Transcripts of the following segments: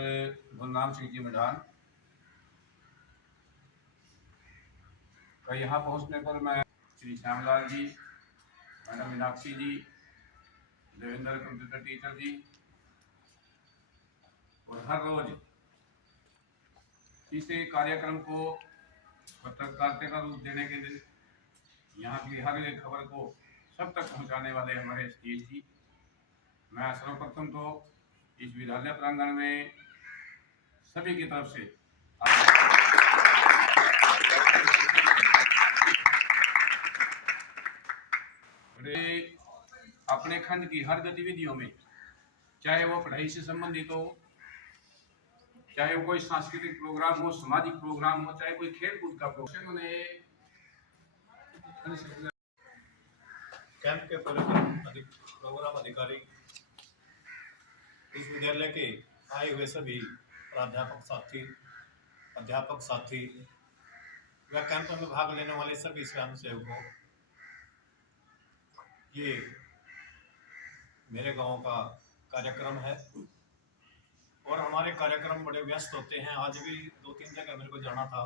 Doctor Gurnam Singh ji मैदान का यहाँ पहुँचने पर मैं श्री श्यामलाल जी, मैडम मीनाक्षी जी, देवेंद्र कंप्यूटर टीचर जी और हर रोज इस कार्यक्रम को पत्रकारिता का रूप देने के लिए यहाँ की हर एक खबर को सब तक पहुँचाने वाले हमारे स्टेज जी, मैं सर्वप्रथम तो इस विद्यालय प्रांगण में सभी की तरफ से अपने खंड की हर गतिविधियों में, चाहे वो पढ़ाई से संबंधित हो, चाहे वो कोई सांस्कृतिक प्रोग्राम हो, सामाजिक प्रोग्राम हो, चाहे कोई खेल कूद का प्रोग्राम, कैंप के प्रोग्राम अधिकारी, इस विद्यालय के आए हुए सभी प्राध्यापक साथी, अध्यापक साथी व कैंप में भाग लेने वाले सभी स्वयंसेवकों, ये मेरे गांव का कार्यक्रम है और हमारे कार्यक्रम बड़े व्यस्त होते हैं। आज भी 2-3 जगह मेरे को जाना था।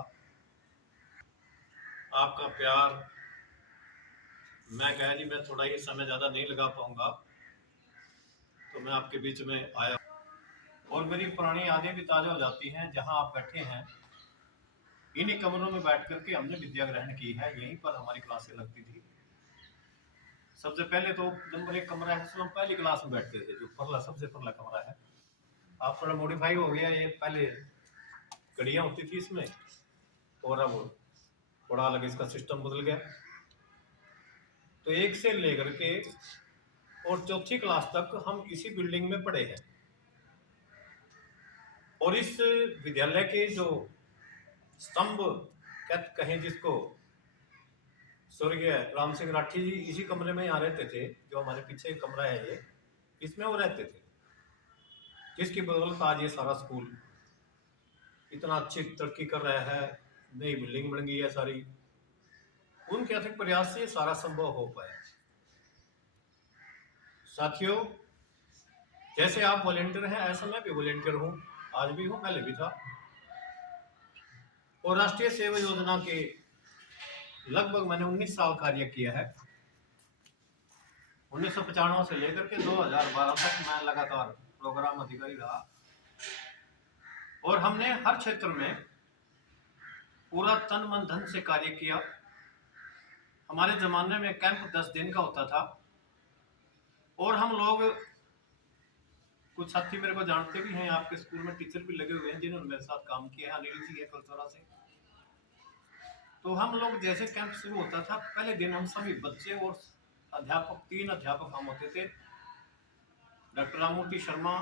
आपका प्यार, मैं कहा जी मैं थोड़ा ही समय ज़्यादा नहीं लगा पाऊंगा, तो मैं आपके बीच में आया और मेरी पुरानी यादें भी ताज़ा हो जाती हैं। जहां आप बैठे हैं, इन्हीं कमरों में बैठ करके हमने विद्या ग्रहण की है। यहीं पर हमारी क्लासें लगती थी। सबसे पहले तो नंबर 1 कमरा है जिसमें हम पहली क्लास में बैठते थे, जो सबसे पहला कमरा है। आप थोड़ा मॉडिफाई हो गया, ये पहले कड़ियाँ होती थी इसमें और अब थोड़ा अलग इसका सिस्टम बदल गया। तो 1 से लेकर के और 4ठी क्लास तक हम इसी बिल्डिंग में पढ़े हैं और इस विद्यालय के जो स्तंभ कहें जिसको, स्वर्गीय राम सिंह राठी जी इसी कमरे में यहाँ रहते थे। जो हमारे पीछे कमरा है ये, इसमें वो रहते थे, जिसकी बदौलत आज ये सारा स्कूल इतना अच्छी तरक्की कर रहा है। नई बिल्डिंग बन गई है सारी। उनके अथक प्रयास से ये सारा संभव हो पाया। साथियों, जैसे आप वॉलेंटियर हैं, ऐसा मैं भी वॉलेंटियर हूँ, आज भी हूँ, पहले भी था। और राष्ट्रीय सेवा योजना के लगभग मैंने 19 साल कार्य किया है। 1995 से लेकर के 2012 तक मैं लगातार प्रोग्राम अधिकारी रहा और हमने हर क्षेत्र में पूरा तन मन धन से कार्य किया। हमारे ज़माने में कैंप 10 दिन का होता था और हम लोग, कुछ साथी मेरे को जानते भी हैं, आपके स्कूल में टीचर भी लगे हुए हैं जिन्होंने मेरे साथ काम किया है, अनिल जी है कलसरा से। तो हम लोग जैसे कैंप शुरू होता था, पहले दिन हम सभी बच्चे और अध्यापक, 3 अध्यापक हम होते थे, डॉक्टर राममूर्ति शर्मा,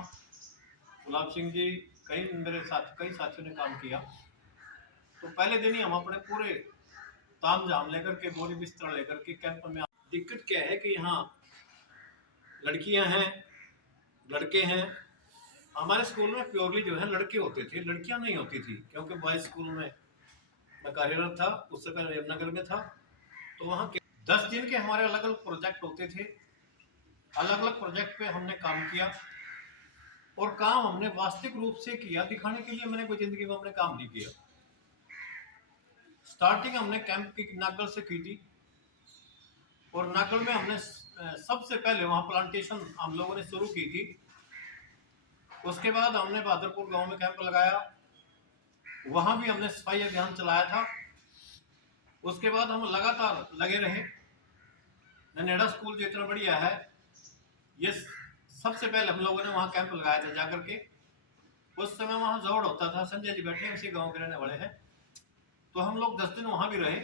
गुलाब सिंह जी, कई साथियों ने काम किया। तो पहले दिन ही हम अपने पूरे ताम झाम लेकर के, बोरी बिस्तर लेकर के कैंप में। दिक्कत क्या है कि यहाँ लड़कियां हैं, लड़के हैं। हमारे स्कूल में प्योरली जो है लड़के होते थे, लड़कियां नहीं होती थी, क्योंकि बॉयज स्कूल में मैं कार्यरत था, उससे पहले यमुनानगर में था। तो वहाँ के 10 दिन के हमारे अलग अलग प्रोजेक्ट होते थे। अलग अलग प्रोजेक्ट पे हमने काम किया और काम हमने वास्तविक रूप से किया। दिखाने के लिए मैंने कोई जिंदगी में हमने काम नहीं किया। स्टार्टिंग हमने कैंप की नागल से की थी और नागल में हमने सबसे पहले वहाँ प्लांटेशन हम लोगों ने शुरू की थी। उसके बाद हमने बहादुरपुर गांव में कैंप लगाया, वहाँ भी हमने सफाई अभियान चलाया था। उसके बाद हम लगातार लगे रहे। ननेड़ा स्कूल जो इतना बढ़िया है, ये सबसे पहले हम लोगों ने वहाँ कैंप लगाया था जाकर के। उस समय वहाँ जोड़ होता था। संजय जी बैठे उसी गांव के रहने वाले हैं। तो हम लोग 10 दिन वहाँ भी रहे।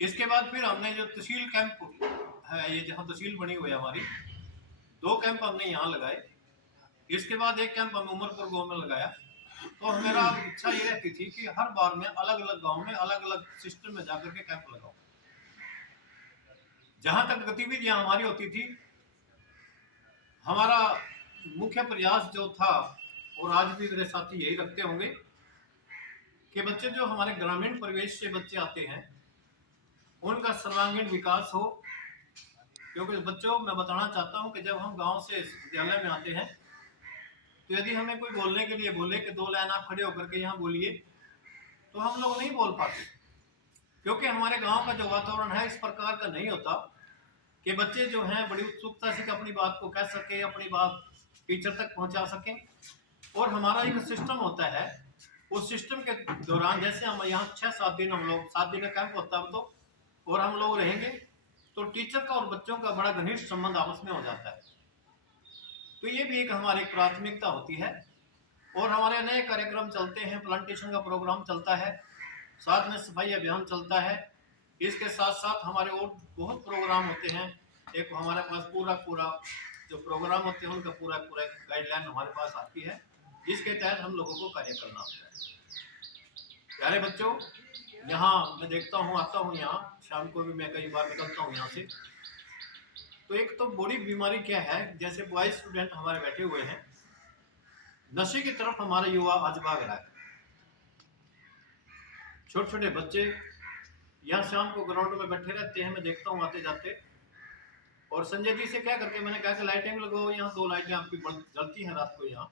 इसके बाद फिर हमने जो तहसील कैंप है, ये जहाँ तहसील बनी हुई है हमारी, 2 कैंप हमने यहाँ लगाए। इसके बाद 1 कैंप हमने उमरपुर गाँव में लगाया। तो मेरा इच्छा ये रहती थी कि हर बार में अलग अलग गाँव में अलग अलग सिस्टम में जाकर के कैंप लगाओ। जहाँ तक गतिविधियाँ हमारी होती थी, हमारा मुख्य प्रयास जो था, और आज भी मेरे साथी यही रखते होंगे, कि बच्चे जो हमारे ग्रामीण परिवेश से बच्चे आते हैं उनका सर्वांगीण विकास हो। क्योंकि बच्चों, मैं बताना चाहता हूं कि जब हम गांव से विद्यालय में आते हैं तो यदि हमें कोई बोलने के लिए बोले कि 2 लाइन आप खड़े होकर के यहाँ बोलिए, तो हम लोग नहीं बोल पाते, क्योंकि हमारे गांव का जो वातावरण है इस प्रकार का नहीं होता कि बच्चे जो हैं बड़ी उत्सुकता से अपनी बात को कह सके, अपनी बात टीचर तक पहुंचा सकें। और हमारा एक सिस्टम होता है, उस सिस्टम के दौरान जैसे हम यहाँ 6-7 दिन, हम लोग 7 दिन का कैंप होता है तो, और हम लोग रहेंगे, तो टीचर का और बच्चों का बड़ा घनिष्ठ संबंध आपस में हो जाता है। तो ये भी एक हमारी प्राथमिकता होती है। और हमारे नए कार्यक्रम चलते हैं, प्लांटेशन का प्रोग्राम चलता है, साथ में सफाई अभियान चलता है। इसके साथ साथ हमारे और बहुत प्रोग्राम होते हैं। एक हमारे पास पूरा जो प्रोग्राम होते हैं उनका पूरा गाइडलाइन हमारे पास आती है, जिसके तहत हम लोगों को कार्य करना होता है। प्यारे बच्चों, यहाँ मैं देखता हूँ, आता हूँ यहाँ, शाम को भी मैं कई बार निकलता हूँ यहाँ से, तो एक तो बड़ी बीमारी क्या है, जैसे बॉयज स्टूडेंट हमारे बैठे हुए हैं, नशे की तरफ हमारा युवा आज भाग रहा है। छोटे छोटे बच्चे यहाँ शाम को ग्राउंड में बैठे रहते हैं, मैं देखता हूँ आते जाते। और संजय जी से क्या करके मैंने कहा कि लाइटिंग लगाओ, यहाँ 2 लाइटें आपकी जलती हैं रात को यहाँ।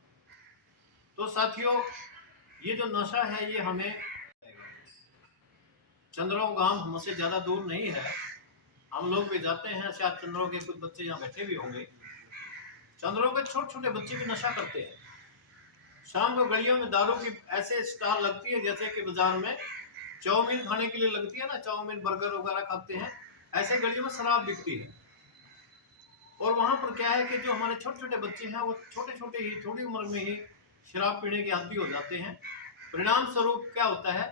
तो साथियों, ये जो नशा है ये हमें, चंद्रों गांव हमसे ज़्यादा दूर नहीं है, हम लोग भी जाते हैं, शायद चंद्रों के कुछ बच्चे यहाँ बैठे भी होंगे। चंद्रों के छोटे छोटे बच्चे भी नशा करते हैं। शाम को गलियों में दारू की ऐसे स्टॉल लगती है जैसे कि बाजार में चाउमीन खाने के लिए लगती है ना, चाउमीन बर्गर वगैरह खाते हैं, ऐसे गलियों में शराब बिकती है। और वहाँ पर क्या है कि जो हमारे छोटे छोटे बच्चे हैं वो छोटे ही थोड़ी उम्र में ही शराब पीने के आदी हो जाते हैं। परिणाम स्वरूप क्या होता है